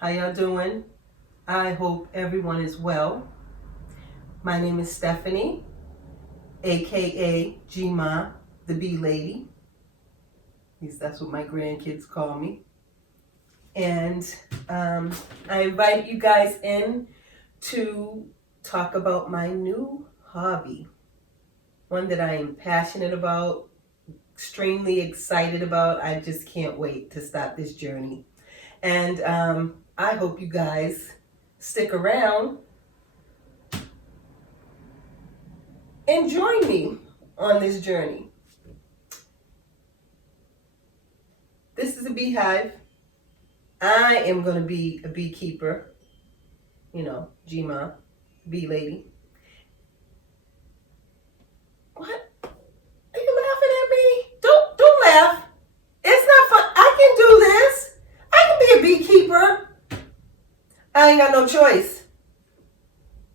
How y'all doing? I hope everyone is well. My name is Stephanie, aka G-Ma, the Bee Lady. At least that's what my grandkids call me. And I invite you guys in to talk about my new hobby. One that I am passionate about, extremely excited about. I just can't wait to start this journey. And I hope you guys stick around and join me on this journey. This is a beehive. I am going to be a beekeeper, G-Ma, bee lady. What? Are you laughing at me? Don't laugh. It's not fun. I can do this. I can be a beekeeper. I ain't got no choice.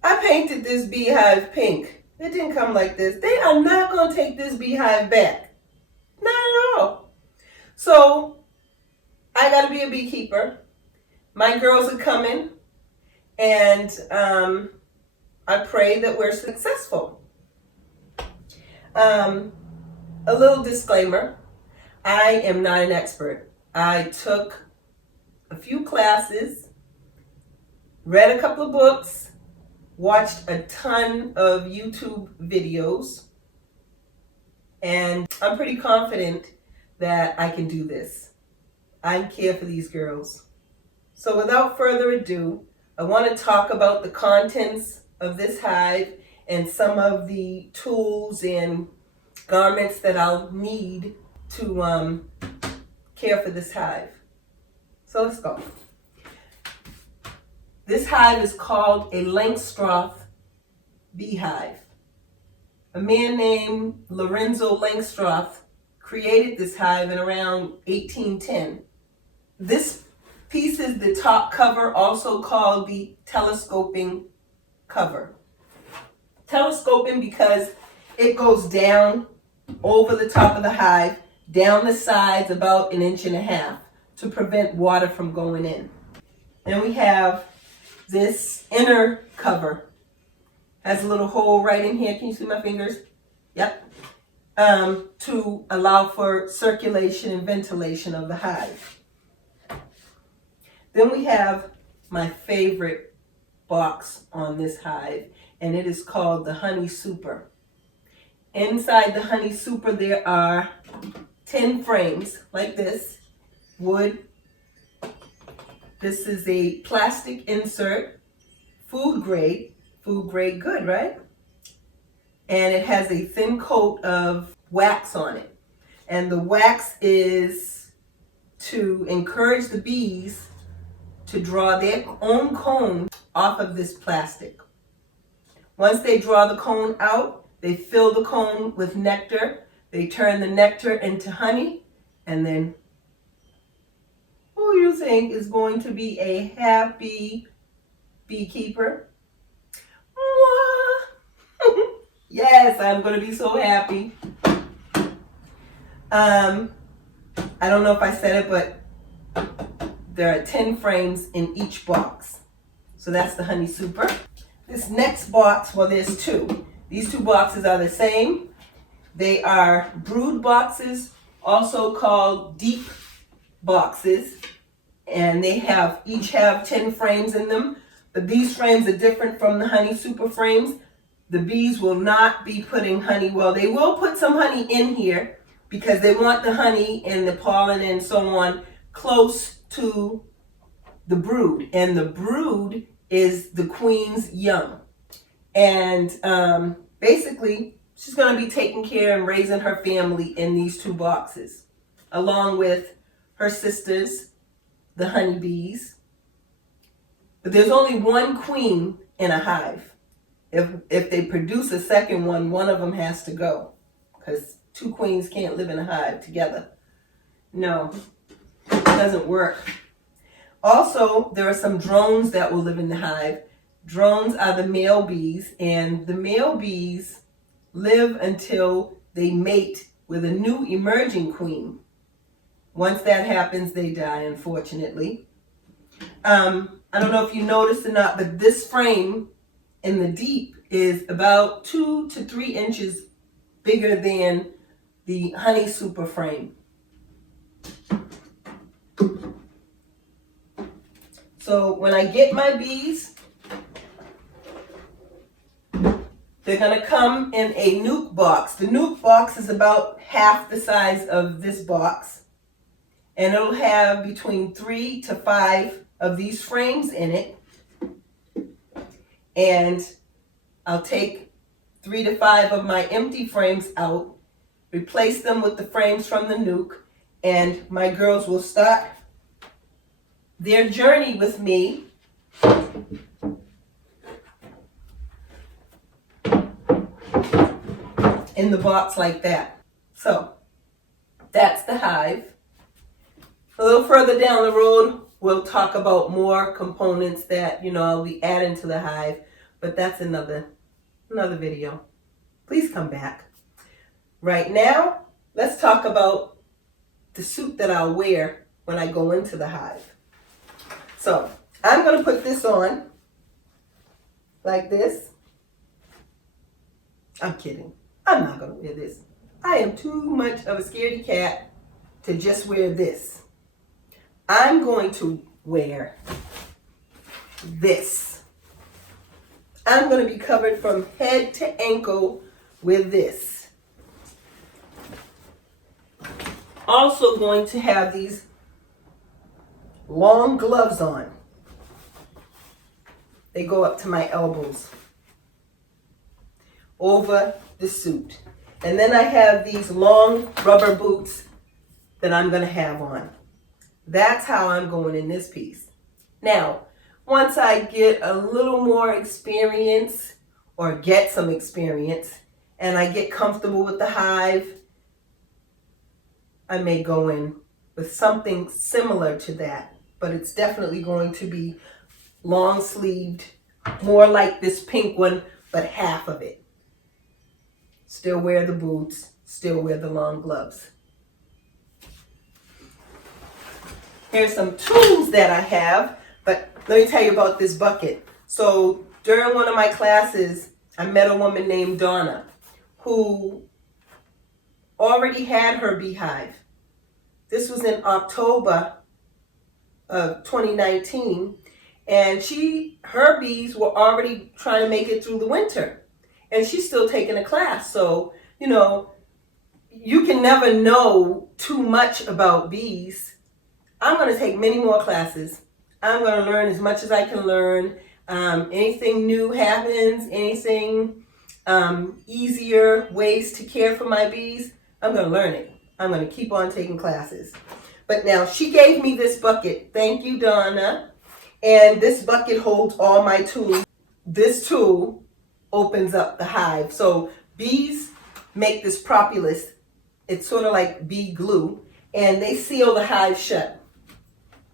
I painted this beehive pink. It didn't come like this. They are not going to take this beehive back. Not at all. So, I got to be a beekeeper. My girls are coming. And I pray that we're successful. A little disclaimer. I am not an expert. I took a few classes, read a couple of books, watched a ton of YouTube videos, and I'm pretty confident that I can do this. I care for these girls. So without further ado, I want to talk about the contents of this hive and some of the tools and garments that I'll need to care for this hive. So let's go. This hive is called a Langstroth beehive. A man named Lorenzo Langstroth created this hive in around 1810. This piece is the top cover, also called the telescoping cover. Telescoping because it goes down over the top of the hive, down the sides about 1.5 inches to prevent water from going in. Then we have this inner cover. Has a little hole right in here. Can you see my fingers? Yep. To allow for circulation and ventilation of the hive. Then we have my favorite box on this hive, and it is called the Honey Super. Inside the Honey Super there are 10 frames like this, wood. This is a plastic insert, food grade good, right? And it has a thin coat of wax on it. And the wax is to encourage the bees to draw their own comb off of this plastic. Once they draw the comb out, they fill the comb with nectar. They turn the nectar into honey, and then who you think is going to be a happy beekeeper? Yes, I'm going to be so happy. I don't know if I said it, but there are 10 frames in each box. So that's the Honey Super. This next box, well, there's two. These two boxes are the same. They are brood boxes, also called deep boxes. And they each have 10 frames in them. But these frames are different from the Honey Super frames. The bees will not be putting honey. Well, they will put some honey in here because they want the honey and the pollen and so on close to the brood. And the brood is the queen's young. And basically, she's going to be taking care and raising her family in these two boxes, along with her sisters, the honeybees. But there's only one queen in a hive. If they produce a second one of them has to go, because two queens can't live in a hive together. No, it doesn't work. Also, there are some drones that will live in the hive. Drones are the male bees, and the male bees live until they mate with a new emerging queen. Once that happens, they die, unfortunately. I don't know if you noticed or not, but this frame in the deep is about 2 to 3 inches bigger than the Honey Super frame. So when I get my bees, they're going to come in a nuke box. The nuke box is about half the size of this box. And it'll have between 3 to 5 of these frames in it. And I'll take 3 to 5 of my empty frames out, replace them with the frames from the nuke, and my girls will start their journey with me in the box like that. So that's the hive. A little further down the road, we'll talk about more components that, I'll be adding to the hive, but that's another video. Please come back. Right now, let's talk about the suit that I'll wear when I go into the hive. So I'm going to put this on like this. I'm kidding. I'm not going to wear this. I am too much of a scaredy cat to just wear this. I'm going to wear this. I'm going to be covered from head to ankle with this. Also going to have these long gloves on. They go up to my elbows over the suit. And then I have these long rubber boots that I'm going to have on. That's how I'm going in this piece. Now, once I get a little more experience or get some experience and I get comfortable with the hive, I may go in with something similar to that, but it's definitely going to be long sleeved, more like this pink one, but half of it. Still wear the boots, still wear the long gloves. Here's some tools that I have, but let me tell you about this bucket. So during one of my classes, I met a woman named Donna who already had her beehive. This was in October of 2019, and her bees were already trying to make it through the winter, and she's still taking a class. So, you can never know too much about bees. I'm going to take many more classes. I'm going to learn as much as I can learn. Anything new happens, anything easier ways to care for my bees, I'm going to learn it. I'm going to keep on taking classes. But now she gave me this bucket. Thank you, Donna. And this bucket holds all my tools. This tool opens up the hive. So bees make this propolis. It's sort of like bee glue. And they seal the hive shut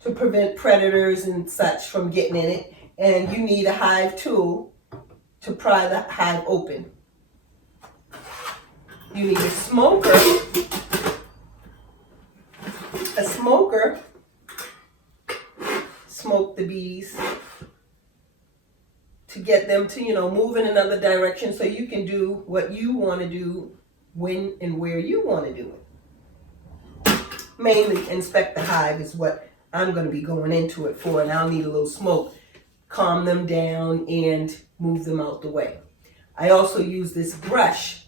to prevent predators and such from getting in it. And you need a hive tool to pry the hive open. You need a smoker. A smoker, smoke the bees to get them to, move in another direction so you can do what you want to do when and where you want to do it. Mainly inspect the hive is what I'm going to be going into it for, and I'll need a little smoke, calm them down and move them out the way. I also use this brush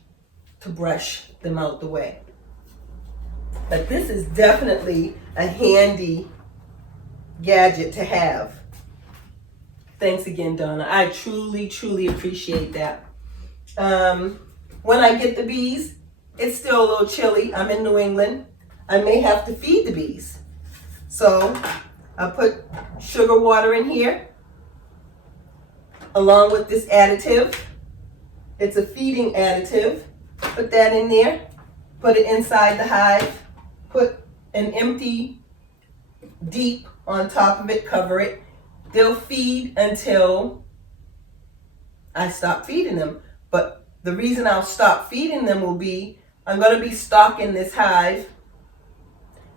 to brush them out the way. But this is definitely a handy gadget to have. Thanks again, Donna. I truly, truly appreciate that. When I get the bees, it's still a little chilly. I'm in New England. I may have to feed the bees. So I'll put sugar water in here along with this additive. It's a feeding additive. Put that in there. Put it inside the hive. Put an empty deep on top of it, cover it. They'll feed until I stop feeding them. But the reason I'll stop feeding them will be I'm going to be stocking this hive.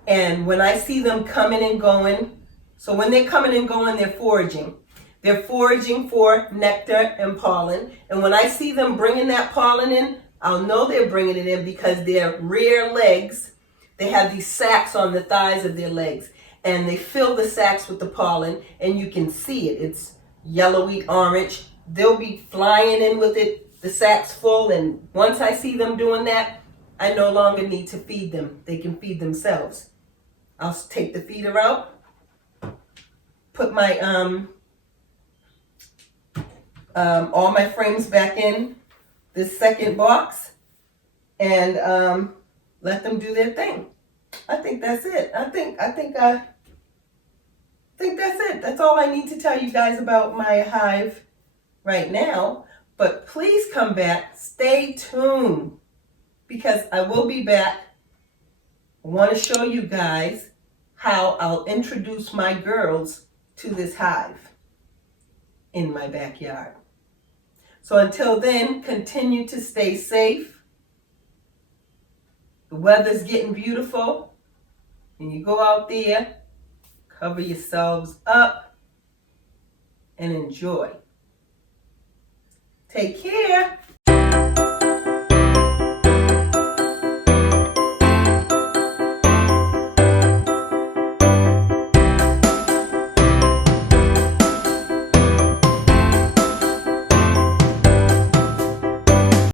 And when I see them coming and going, So when they're coming and going, they're foraging. They're foraging for nectar and pollen. And when I see them bringing that pollen in, I'll know they're bringing it in because their rear legs, they have these sacs on the thighs of their legs. And they fill the sacs with the pollen, and you can see it. It's yellowy orange. They'll be flying in with it, the sacs full. And once I see them doing that, I no longer need to feed them. They can feed themselves. I'll take the feeder out, put my all my frames back in this second box, and let them do their thing. I think that's it. I think that's it. That's all I need to tell you guys about my hive right now. But please come back. Stay tuned because I will be back. I want to show you guys how I'll introduce my girls to this hive in my backyard. So until then, continue to stay safe. The weather's getting beautiful. When you go out there, cover yourselves up and enjoy. Take care.